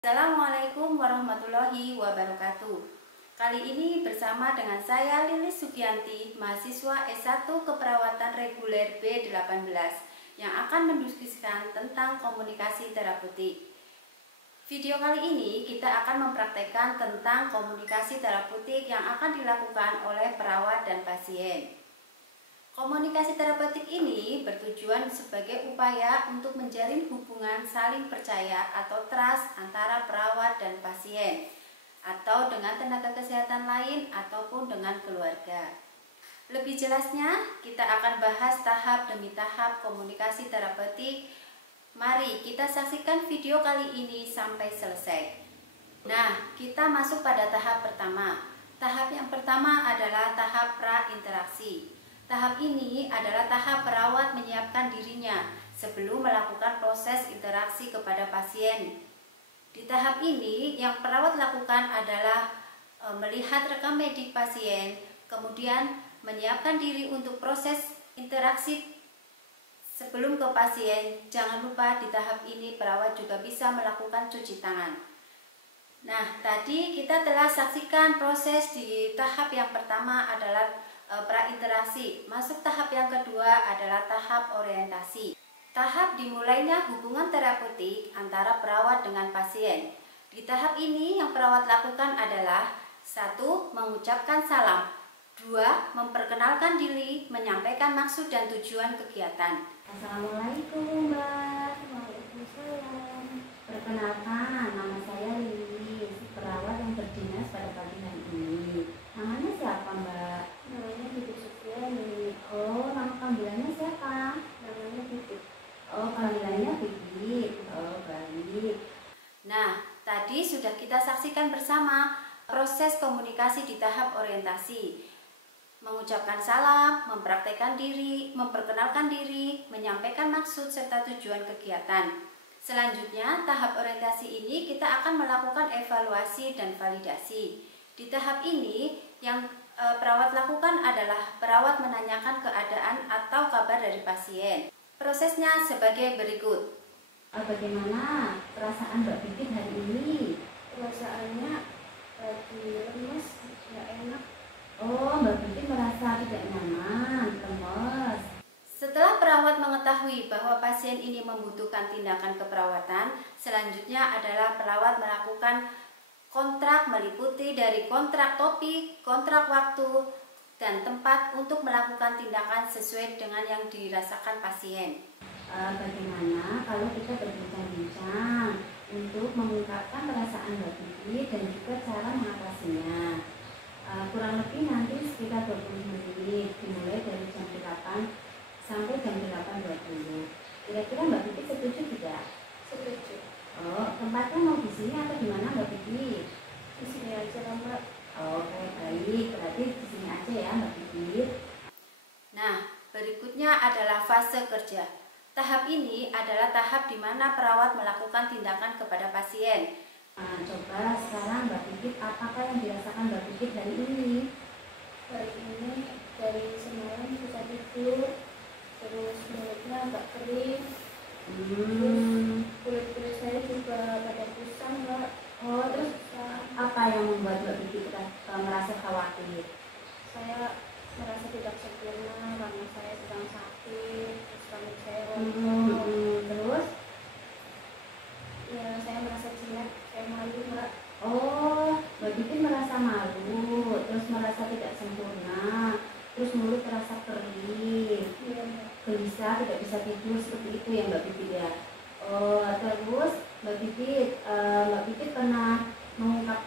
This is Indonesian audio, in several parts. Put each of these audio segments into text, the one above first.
Assalamualaikum warahmatullahi wabarakatuh. Kali ini bersama dengan saya Lilis Sugianti, mahasiswa S1 Keperawatan Reguler B18 yang akan mendiskusikan tentang komunikasi terapeutik. Video kali ini kita akan mempraktekkan tentang komunikasi terapeutik yang akan dilakukan oleh perawat dan pasien. Komunikasi terapeutik ini bertujuan sebagai upaya untuk menjalin hubungan saling percaya atau trust antara perawat dan pasien, atau dengan tenaga kesehatan lain ataupun dengan keluarga. Lebih jelasnya, kita akan bahas tahap demi tahap komunikasi terapeutik. Mari kita saksikan video kali ini sampai selesai. Nah, kita masuk pada tahap pertama. Tahap yang pertama adalah tahap pra-interaksi. Tahap ini adalah tahap perawat menyiapkan dirinya sebelum melakukan proses interaksi kepada pasien. Di tahap ini, yang perawat lakukan adalah melihat rekam medik pasien, kemudian menyiapkan diri untuk proses interaksi sebelum ke pasien. Jangan lupa di tahap ini perawat juga bisa melakukan cuci tangan. Nah, tadi kita telah saksikan proses di tahap yang pertama adalah pra-interaksi. Masuk tahap yang kedua adalah tahap orientasi. Tahap dimulainya hubungan terapeutik antara perawat dengan pasien. Di tahap ini yang perawat lakukan adalah 1. Mengucapkan salam, 2. Memperkenalkan diri, menyampaikan maksud dan tujuan kegiatan. Assalamualaikum Mbak. Waalaikumsalam. Perkenalkan, nama saya Lilis, perawat yang berdinas pada pagi hari ini. Namanya siapa Mbak? Namanya Bibi Sugiani. Oh, nama panggilannya siapa? Namanya Bibi. Oh, panggilannya Bibi. Oh, baik. Nah, tadi sudah kita saksikan bersama proses komunikasi di tahap orientasi. Mengucapkan salam, mempraktekkan diri, memperkenalkan diri, menyampaikan maksud serta tujuan kegiatan. Selanjutnya, tahap orientasi ini kita akan melakukan evaluasi dan validasi. Di tahap ini, yang perawat lakukan adalah perawat menanyakan keadaan atau kabar dari pasien. Prosesnya sebagai berikut. Bagaimana perasaan Mbak Bibi hari ini? Perasaannya lagi lemes, nggak enak. Oh, Mbak Bibi merasa tidak nyaman, lemes. Setelah perawat mengetahui bahwa pasien ini membutuhkan tindakan keperawatan, selanjutnya adalah perawat melakukan kontrak meliputi dari kontrak topik, kontrak waktu, dan tempat untuk melakukan tindakan sesuai dengan yang dirasakan pasien. Bagaimana kalau kita berbincang-bincang untuk mengungkapkan perasaan Mbak Bibi dan juga cara mengatasinya? Kurang lebih nanti sekitar 20 menit, dimulai dari jam 8 sampai jam 8.20. Kira-kira Mbak Bibi setuju tidak? Setuju. Oh, tempatnya mau di sini atau di mana Mbak Bibi? Di sini aja lah Mbak. Oke, baik. Berarti di sini aja ya Mbak Bibi. Nah, berikutnya adalah fase kerja. Tahap ini adalah tahap di mana perawat melakukan tindakan kepada pasien. Coba sekarang Mbak Bibi, apakah yang dirasakan Mbak Bibi hari ini? Hari ini dari semalam susah tidur, terus mulutnya agak kering, terus kulit saya juga pada kusam Mbak. Oh, terus apa yang membuat Mbak Bibi merasa khawatir? Saya merasa tidak sempurna karena saya sedang sakit, terus rambut saya rontok. Terus? Ya, saya merasa jelek, saya malu Mbak. Oh, Mbak Bibi merasa malu, terus merasa tidak sempurna, terus mulut terasa kering, Iya Mbak. gelisah, tidak bisa tidur, seperti itu ya Mbak Bibi ya. Oh, terus Mbak Bibi pernah mengungkap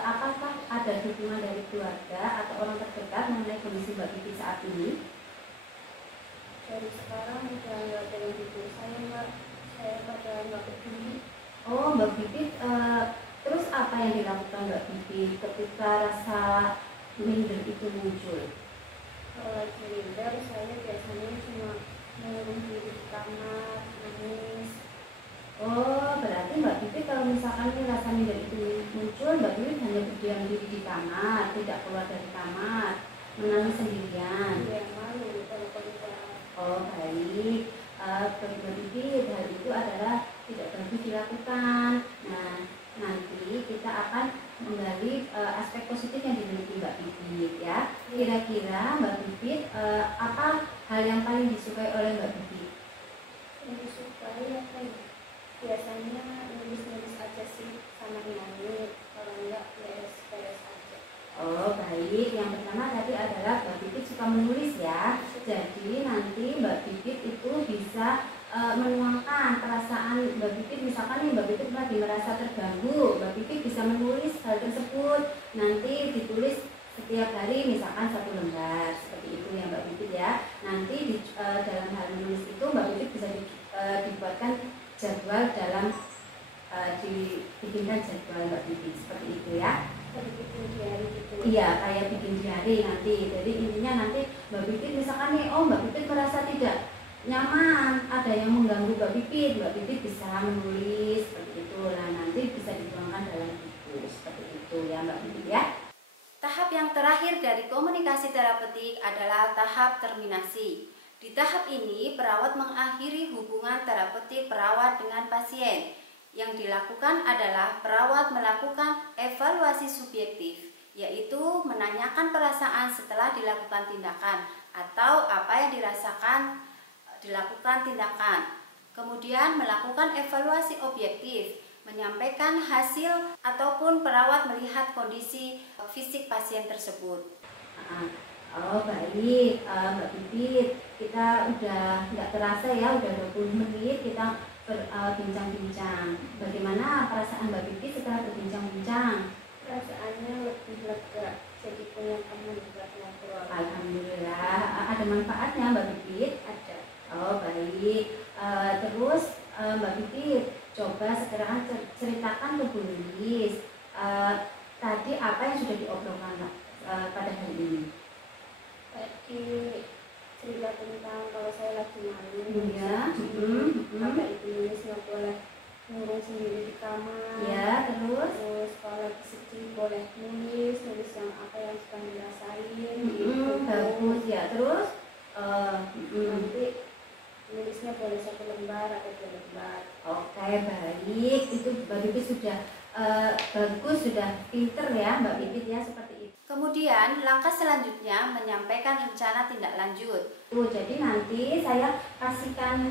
apakah ada dukungan dari keluarga atau orang terdekat mengenai kondisi Mbak Bibi saat ini? Dari sekarang udah nggak ada yang tidur saya Mbak. Saya pada nggak peduli. Oh, Mbak Bibi, terus apa yang dilakukan Mbak Bibi ketika rasa minder itu muncul? Kalau lagi minder saya biasanya cuma mengurung diri di kamar, nangis. Oh, berarti Mbak Bibi kalau misalkan ini rasa minder itu muncul, Mbak Bibi hanya berdiam diri di kamar, tidak keluar dari kamar, menangis sendirian. Dia malu kalau keluar. Oh, baik. Bagi Mbak Bibi, hal itu adalah tidak bagus dilakukan. Nah, nanti kita akan menggali aspek positif yang dimiliki Mbak Pipit ya. Kira-kira Mbak Pipit apa hal yang paling disukai oleh Mbak Pipit? Yang disukai apa ya? Biasanya nulis-nulis aja sih, sama nyanyi, kalau enggak beres-beres aja. Oh baik, yang pertama tadi adalah Mbak Pipit suka menulis ya. Jadi nanti Mbak Pipit itu bisa menuangkan perasaan Mbak Pipit. Misalkan nih Mbak Pipit lagi merasa terganggu, Mbak Pipit bisa menulis hal tersebut. Nanti ditulis setiap hari misalkan 1 lembar seperti itu ya Mbak Pipit ya. Nanti dalam hal menulis itu Mbak Pipit bisa dibuatkan jadwal dalam dibikinkan jadwal Mbak Pipit seperti itu ya. Kayak bikin diary gitu. Iya, kayak bikin diary nanti. Jadi intinya nanti Mbak Pipit misalkan nih, oh Mbak Pipit merasa tidak nyaman, ada yang mengganggu Mbak Pipit bisa menulis seperti itu. Nah nanti bisa dituangkan dalam buku seperti itu ya Mbak Pipit ya. Tahap yang terakhir dari komunikasi terapeutik adalah tahap terminasi. Di tahap ini perawat mengakhiri hubungan terapeutik perawat dengan pasien. Yang dilakukan adalah perawat melakukan evaluasi subjektif, yaitu menanyakan perasaan setelah dilakukan tindakan atau apa yang dirasakan dilakukan tindakan. Kemudian melakukan evaluasi objektif, menyampaikan hasil ataupun perawat melihat kondisi fisik pasien tersebut. Oh baik Mbak Pipit, kita udah nggak terasa ya, udah 20 menit kita berbincang-bincang. Bagaimana perasaan Mbak Pipit setelah berbincang-bincang? Perasaannya lebih lega, jadi punya teman buat ngobrol. Alhamdulillah. Ada manfaatnya Mbak Pipit? Ada. Oh baik. Terus Mbak Pipit coba sekarang ceritakan ke Bu Lilis tadi apa yang sudah diobrolkan pada hari ini. Tadi cerita tentang kalau saya lagi malu, Ya. kata Ibu Lilis nggak boleh ngurung sendiri di kamar. Ya, terus kalau lagi sedih boleh nulis yang apa yang sedang dirasain. bagus ya. Terus nanti nulisnya boleh 1 lembar atau 2 lembar. Oke baik, itu Mbak Pipit sudah bagus, sudah pinter ya Mbak Pipit ya seperti itu. Kemudian langkah selanjutnya menyampaikan rencana tindak lanjut. Jadi nanti saya kasihkan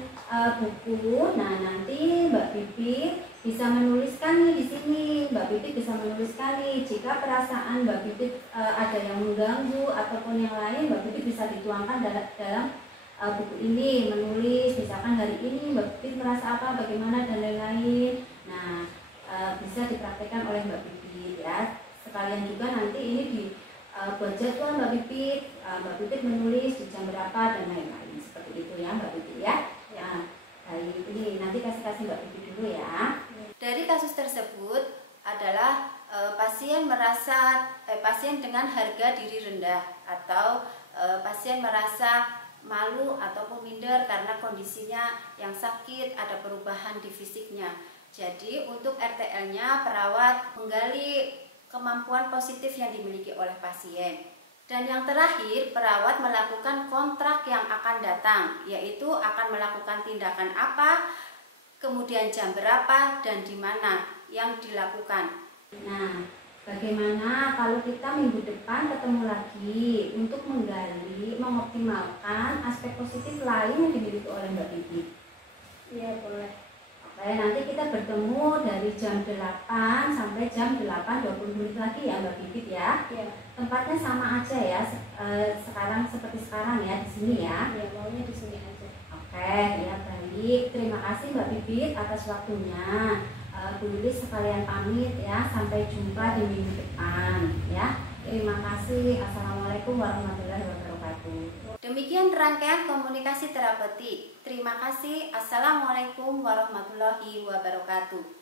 buku. Nah nanti Mbak Pipit bisa menuliskan nih di sini. Mbak Pipit bisa menuliskan nih jika perasaan Mbak Pipit ada yang mengganggu ataupun yang lain, Mbak Pipit bisa dituangkan dalam buku ini, menulis misalkan hari ini Mbak Pipit merasa apa, bagaimana dan lain-lain. Nah bisa dipraktekkan oleh Mbak Pipit ya. Sekalian juga nanti ini buat jadwal Mbak Pipit, Mbak Pipit menulis di jam berapa dan lain-lain seperti itu ya Mbak Pipit ya. Nah, hari ini nanti kasih Mbak Pipit dulu ya. Dari kasus tersebut adalah pasien dengan harga diri rendah atau pasien merasa malu ataupun minder karena kondisinya yang sakit, ada perubahan di fisiknya. Jadi untuk RTL-nya perawat menggali kemampuan positif yang dimiliki oleh pasien. Dan yang terakhir, perawat melakukan kontrak yang akan datang, yaitu akan melakukan tindakan apa, kemudian jam berapa dan di mana yang dilakukan. Nah, bagaimana kalau kita minggu depan ketemu lagi untuk menggali, mengoptimalkan aspek positif lain yang dimiliki oleh Mbak Pipit? Iya boleh. Oke, nanti kita bertemu dari jam 8 sampai jam 8:20 menit lagi ya Mbak Pipit ya. Iya. Tempatnya sama aja ya, sekarang seperti sekarang ya di sini ya. Iya, maunya di sini aja. Oke, ya baik. Terima kasih Mbak Pipit atas waktunya. Bu Lilis sekalian pamit ya, sampai jumpa di minggu depan ya. Terima kasih. Assalamualaikum warahmatullahi wabarakatuh. Demikian rangkaian komunikasi terapeutik. Terima kasih. Assalamualaikum warahmatullahi wabarakatuh.